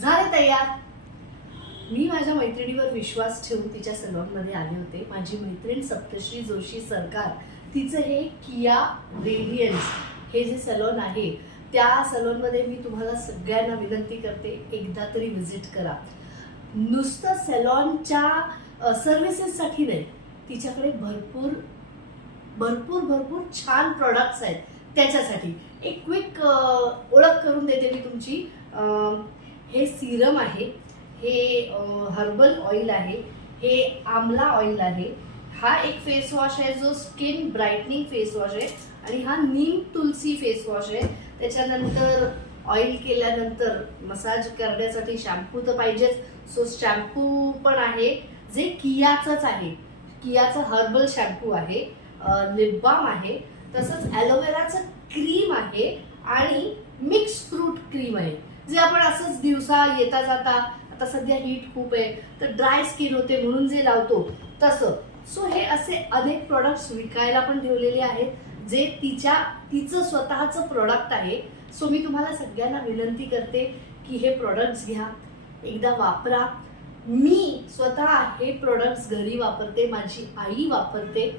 झाले तयार. मी माझ्या मैत्रिणीवर विश्वास ठेवून तिच्या सलॉनमध्ये आले होते. माझी मैत्रीण सप्तश्री जोशी सरकार, तिचं हे किया रेडियन्स हे जे सलॉन आहे त्या सलॉनमध्ये मी तुम्हाला सगळ्यांना विनंती करते, एकदा तरी व्हिजिट करा. नुसतं सलॉनच्या सर्व्हिसेससाठी नाही, तिच्याकडे भरपूर भरपूर भरपूर छान प्रोडक्ट्स आहेत. त्याच्यासाठी एक क्विक ओळख करून देते मी तुमची. हे सिरम आहे, हे हर्बल ऑइल आहे, हे आमला ऑइल आहे, हा एक फेस वॉश आहे जो स्किन ब्राईटनिंग फेस वॉश आहे, आणि हा नीम तुलसी फेस वॉश आहे. त्याच्यानंतर ऑइल केल्यानंतर मसाज करण्यासाठी शॅम्पू तर पाहिजेच, सो शॅम्पू पण आहे जे कियाचंच आहे. कियाचं हर्बल शॅम्पू आहे, लिप बाम आहे, तसंच ॲलोवेराचं क्रीम आहे आणि मिक्स फ्रूट क्रीम आहे, जे आपण असंच दिवसा येता जाता, आता सध्या हीट खूप आहे तर ड्राय स्किन होते म्हणून जे लावतो तसं. सो हे असे अनेक प्रोडक्ट्स विकायला पण ठेवलेले आहेत जे तिचं स्वतःचं प्रोडक्ट आहे. सो मी तुम्हाला सगळ्यांना विनंती करते की हे प्रोडक्ट्स घ्या, एकदा वापरा. मी स्वतः हे प्रोडक्ट्स घरी वापरते, माझी आई वापरते.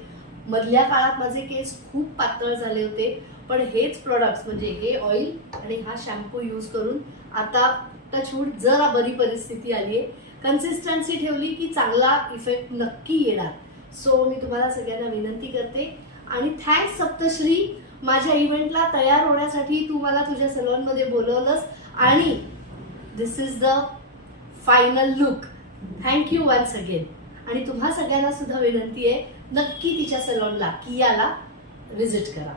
मधल्या काळात माझे केस खूप पातळ झाले होते, पण हेच प्रोडक्ट्स म्हणजे हे ऑइल आणि हा शॅम्पू यूज करून आता टचवूड जरा बरी परिस्थिती आली आहे. कन्सिस्टन्सी ठेवली की चांगला इफेक्ट नक्की येणार. सो मी तुम्हाला सगळ्यांना विनंती करते. आणि थँक्स सप्तश्री, माझ्या इव्हेंटला तयार होण्यासाठी तू मला तुझ्या सलॉनमध्ये बोलवलंस आणि this is the final look. Thank you once again. आणि तुम्हा सगळ्यांना सुद्धा विनंती आहे, नक्की तिच्या सलॉनला कियाला व्हिजिट करा.